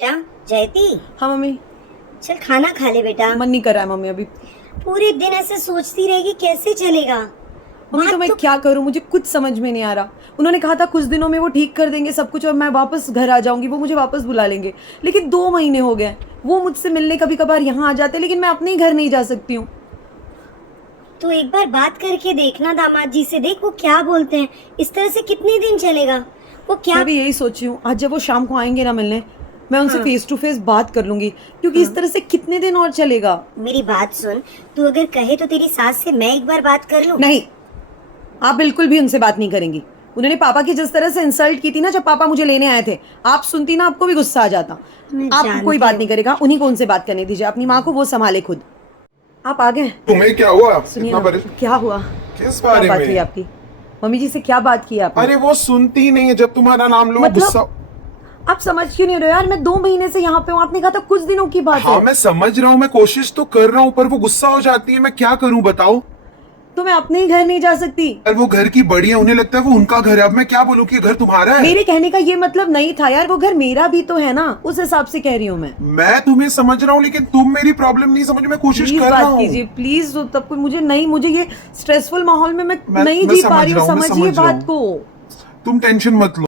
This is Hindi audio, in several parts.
बेटा जयती, हाँ मम्मी। चल खाना खा ले बेटा। मन नहीं कर रहा है मम्मी अभी। पूरे दिन ऐसे सोचती रहेगी कैसे चलेगा। मम्मी तो बात मैं क्या करूँ, मुझे कुछ समझ में नहीं आ रहा। उन्होंने कहा था कुछ दिनों में वो ठीक कर देंगे सब कुछ और मैं वापस घर आ जाऊंगी, वो मुझे वापस बुला लेंगे। लेकिन 2 महीने हो गए। वो मुझसे मिलने कभी कभार यहाँ आ जाते, लेकिन मैं अपने ही घर नहीं जा सकती हूँ। तो एक बार बात करके देखना दामाद जी से, देख वो क्या बोलते हैं। इस तरह से कितने दिन चलेगा। वो क्या। मैं भी यही सोची हूँ, आज जब वो शाम को आएंगे ना मिलने, मैं उनसे हाँ फेस टू फेस बात कर लूंगी, क्योंकि इस हाँ, तरह से कितने दिन और चलेगा। मेरी बात सुन। तू अगर कहे तो तेरी सास से मैं एक बार बात कर लूं। नहीं, आप बिल्कुल भी उनसे बात नहीं करेंगी। उन्होंने पापा की जिस तरह से इंसल्ट की थी ना जब पापा मुझे लेने आए थे, आप सुनती ना आपको भी गुस्सा आ जाता। मैं आपको कोई जानती बात हूँ। नहीं करेगा, उन्हीं को उनसे बात करने दीजिए। अपनी माँ को वो संभाले खुद। आप आ गए। तुम्हें क्या हुआ सुनिए इतना ना, परेशान क्या हुआ? किस क्या बारे बात हुई में? आपकी? मम्मी जी से क्या बात की आपने? अरे वो सुनती ही नहीं है, जब तुम्हारा नाम लो मतलब गुस्सा। आप समझ क्यों नहीं रहे हो यार? मैं 2 महीने से यहाँ पे हूँ, आपने कहा था कुछ दिनों की बात हाँ है। मैं समझ रहा हूँ, मैं कोशिश तो कर रहा हूँ, पर वो गुस्सा हो जाती है। मैं क्या करूँ बताओ। तो मैं अपने ही घर नहीं जा सकती? यार वो घर की बड़ी है, उन्हें लगता है वो उनका घर है। अब मैं क्या बोलूँ कि ये घर तुम्हारा है। मेरे कहने का ये मतलब नहीं था यार, वो घर मेरा भी तो है ना, उस हिसाब से कह रही हूँ मैं। मैं तुम्हें समझ रहा हूँ, लेकिन तुम मेरी प्रॉब्लम नहीं समझ। मैं कोशिश प्लीज कर रहा बात हूँ। कीजिए प्लीज। तो तब कोई मुझे नहीं, मुझे ये स्ट्रेसफुल माहौल में मैं नहीं मैं जी पा समझ रही रहा हूँ। हूँ, मैं समझिए समझ रहा बात हूँ। को। तुम टेंशन मत लो।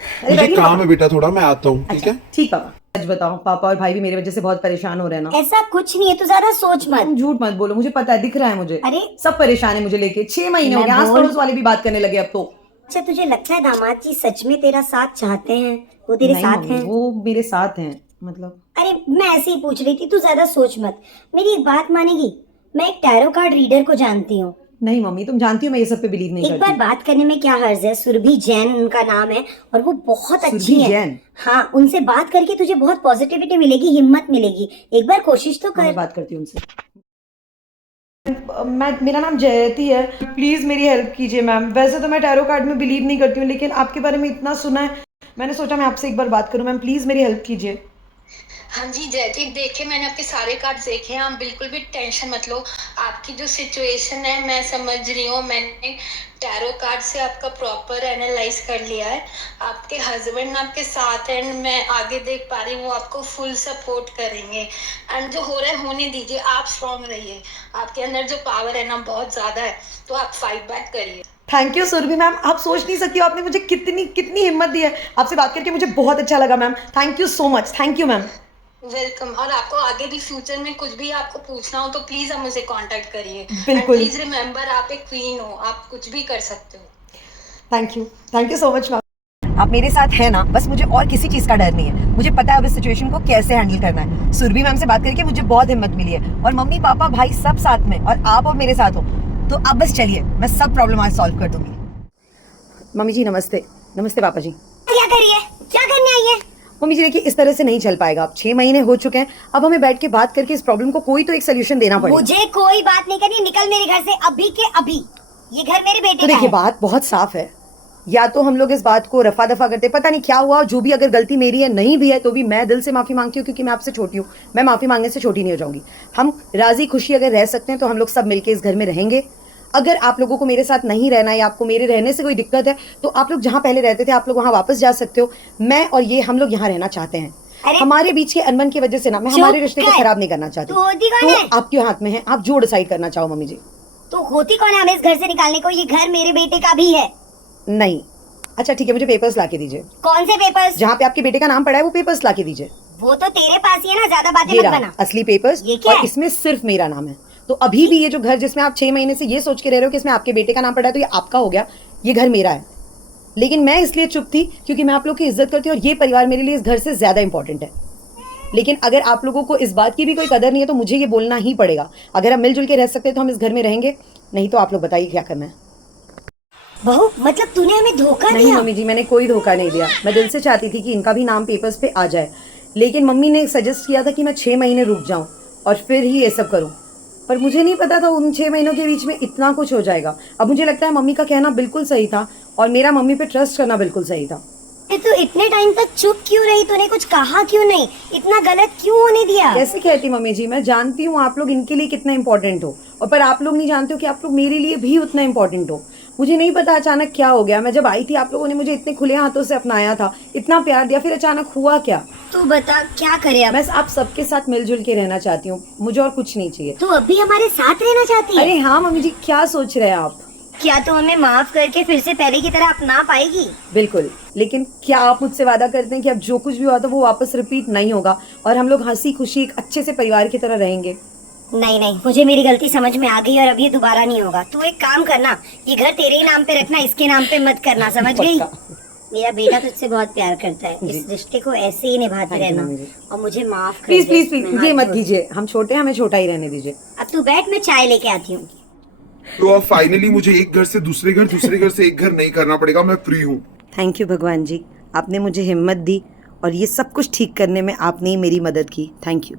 अरे मुझे बैठिए काम पापा। है बेटा थोड़ा, मैं आता हूँ, ठीक अच्छा है। ठीक पापा। सच बताओ, पापा और भाई भी मेरी वजह से बहुत परेशान हो रहे हैं ना? ऐसा कुछ नहीं है, तू ज्यादा सोच मत। तुम झूठ मत बोलो, मुझे पता है, दिख रहा है मुझे। अरे सब परेशान है मुझे लेके। 6 महीने हो मैं गए, आस बोल। पड़ोस वाले भी बात करने लगे अब तो। अच्छा तुझे लगता है दामाद जी सच में तेरा साथ चाहते हैं? वो तेरे नहीं साथ मम्मी, हैं? वो मेरे साथ हैं मतलब। अरे मैं ऐसे ही पूछ रही थी, तू ज्यादा सोच मत। मेरी एक बात मानेगी? मैं एक टैरो कार्ड रीडर को जानती हूँ। नहीं मम्मी, तुम जानती हो मैं ये सब पे बिलीव नहीं एक बार करती। बात करने में क्या हर्ज है। सुरभि जैन उनका नाम है और वो बहुत अच्छी सुरभि है। जैन? हाँ, उनसे बात करके तुझे बहुत पॉजिटिविटी मिलेगी, हिम्मत मिलेगी। एक बार कोशिश तो हाँ मैं कर। बात करती हूँ उनसे। मेरा नाम जयती है, प्लीज़ मेरी हेल्प कीजिए मैम। वैसे तो मैं टैरो कार्ड में बिलीव नहीं करती हूँ, लेकिन आपके बारे में इतना सुना है, मैंने सोचा मैं आपसे एक बार बात करूँ। मैम प्लीज़ मेरी हेल्प कीजिए। हाँ जी जयदीप, देखे मैंने आपके सारे कार्ड देखे हैं। आप बिल्कुल भी टेंशन मत लो। आपकी जो सिचुएशन है मैं समझ रही हूँ। मैंने टैरो कार्ड से आपका प्रॉपर एनालाइज कर लिया है। आपके हस्बैंड आपके साथ हैं एंड मैं आगे देख पा रही हूँ वो आपको फुल सपोर्ट करेंगे। एंड जो हो रहा है होने दीजिए, आप स्ट्रांग रहिए। आपके अंदर जो पावर है ना बहुत ज़्यादा है, तो आप फाइट बैक करिए। थैंक यू सुरभि मैम, आप सोच नहीं सकती हो आपने मुझे कितनी कितनी हिम्मत दी है। आपसे बात करके मुझे बहुत अच्छा लगा ma'am. Thank you so much. Thank you ma'am. Welcome. और आपको आगे भी फ्यूचर में कुछ भी आपको पूछना हो तो प्लीज आप मुझे कांटेक्ट करिए। एंड बिल्कुल। प्लीज रिमेम्बर आप एक क्वीन हो, आप कुछ भी कर सकते हो। Thank you so much ma'am. आप मेरे साथ हैं ना, बस मुझे और किसी चीज़ का डर नहीं है। मुझे पता है अब इस सिचुएशन को कैसे हैंडल करना है। सुरभि मैम से बात करके मुझे बहुत हिम्मत मिली है, और मम्मी पापा भाई सब साथ में, और आप और मेरे साथ हो। तो अब बस चलिए, मैं सब प्रॉब्लम आज सॉल्व कर दूंगी। मम्मी जी नमस्ते। नमस्ते पापा जी। क्या करिए, क्या करने आई है? मम्मी जी देखिए, इस तरह से नहीं चल पाएगा। अब 6 महीने हो चुके हैं, अब हमें बैठ के बात करके इस प्रॉब्लम को कोई तो एक सोल्यूशन देना पड़ेगा। मुझे कोई बात नहीं करनी, निकल मेरे घर से अभी के अभी। ये घर मेरे बेटे तो का देखिए है। बात बहुत साफ है, या तो हम लोग इस बात को रफा दफा करते, पता नहीं क्या हुआ, जो भी अगर गलती मेरी है नहीं भी है तो भी मैं दिल से माफी मांगती हूँ, क्योंकि मैं आपसे छोटी हूँ। मैं माफी मांगने से छोटी नहीं हो जाऊंगी। हम राजी खुशी अगर रह सकते हैं तो हम लोग सब मिलके इस घर में रहेंगे। अगर आप लोगों को मेरे साथ नहीं रहना या आपको मेरे रहने से कोई दिक्कत है, तो आप लोग जहाँ पहले रहते थे आप लोग वहाँ वापस जा सकते हो। मैं और ये हम लोग यहाँ रहना चाहते हैं। अरे हमारे बीच के अनबन की वजह से ना मैं हमारे रिश्ते को कर। खराब नहीं करना चाहती। तू होती कौन तो है? आपके हाथ में है, आप जो डिसाइड करना चाहो मम्मी जी। तू होती कौन है हमें इस घर से निकालने को? ये घर मेरे बेटे का भी है। नहीं, अच्छा ठीक है, मुझे पेपर्स ला के दीजिए। कौन से पेपर्स? जहाँ पे आपके बेटे का नाम पड़ा है वो पेपर्स ला के दीजिए। वो तो तेरे पास ही है ना, ज्यादा बातें ये मत रहा बना। असली पेपर्स, ये क्या और है? इसमें सिर्फ मेरा नाम है। तो अभी भी ये जो घर जिसमें आप 6 महीने से ये सोच के रह रहे हो कि इसमें आपके बेटे का नाम पड़ा है तो ये आपका हो गया, ये घर मेरा है। लेकिन मैं इसलिए चुप थी क्योंकि मैं आप लोग की इज्जत करती हूँ, और ये परिवार मेरे लिए इस घर से ज्यादा इंपॉर्टेंट है। लेकिन अगर आप लोगों को इस बात की भी कोई कदर नहीं है तो मुझे ये बोलना ही पड़ेगा। अगर हम मिलजुल के रह सकते हैं तो हम इस घर में रहेंगे, नहीं तो आप लोग बताइए क्या करना है। बहू मतलब तूने हमें धोखा नहीं दिया? मम्मी जी, मैंने कोई धोखा नहीं दिया। मैं दिल से चाहती थी कि इनका भी नाम पेपर्स पे आ जाए, लेकिन मम्मी ने सजेस्ट किया था कि मैं 6 महीने रुक जाऊं और फिर ही ये सब करूं। पर मुझे नहीं पता था उन 6 महीनों के बीच में इतना कुछ हो जाएगा। अब मुझे लगता है मम्मी का कहना बिल्कुल सही था, और मेरा मम्मी पे ट्रस्ट करना बिल्कुल सही था। तू इतने टाइम तक चुप क्यों रही? तूने कुछ कहा क्यों नहीं? इतना गलत क्यों होने दिया? कैसे कहती मम्मी जी, मैं जानती हूँ आप लोग इनके लिए कितना इंपॉर्टेंट हो, और पर आप लोग नहीं जानते हो कि आप लोग मेरे लिए भी उतना इंपॉर्टेंट हो। मुझे नहीं पता अचानक क्या हो गया। मैं जब आई थी आप लोगों ने मुझे इतने खुले हाथों से अपनाया था, इतना प्यार दिया, फिर अचानक हुआ क्या? तू बता क्या करे अब। बस आप सबके साथ मिलजुल के रहना चाहती हूँ, मुझे और कुछ नहीं चाहिए। तू अभी हमारे साथ रहना चाहती है? अरे हाँ मम्मी जी, क्या सोच रहे हैं आप? क्या तू हमें माफ करके फिर से पहले की तरह अपना पाएगी? बिल्कुल, लेकिन क्या आप मुझसे वादा करते हैं कि अब जो कुछ भी हुआ था वो वापस रिपीट नहीं होगा और हम लोग हंसी खुशी एक अच्छे से परिवार की तरह रहेंगे? नहीं नहीं, मुझे मेरी गलती समझ में आ गई और अब ये दोबारा नहीं होगा। तू एक काम करना, ये घर तेरे ही नाम पे रखना, इसके नाम पे मत करना, समझ गई? मेरा बेटा तुझसे बहुत प्यार करता है, इस रिश्ते को ऐसे ही निभाते हाँ जी, रहना मम्मी जी। और मुझे माफ कर प्लीज दे। प्लीज मैं प्लीज हाथ ये मत जोड़- कीजिए, हम छोटे हैं, हमें छोटा ही रहने दीजिए। अब तू बैठ, मैं चाय लेके आती हूँ। तो अब फाइनली मुझे एक घर से दूसरे घर से एक घर नहीं करना पड़ेगा, मैं फ्री हूँ। थैंक यू भगवान जी, आपने मुझे हिम्मत दी और ये सब कुछ ठीक करने में आपने ही मेरी मदद की। Thank you.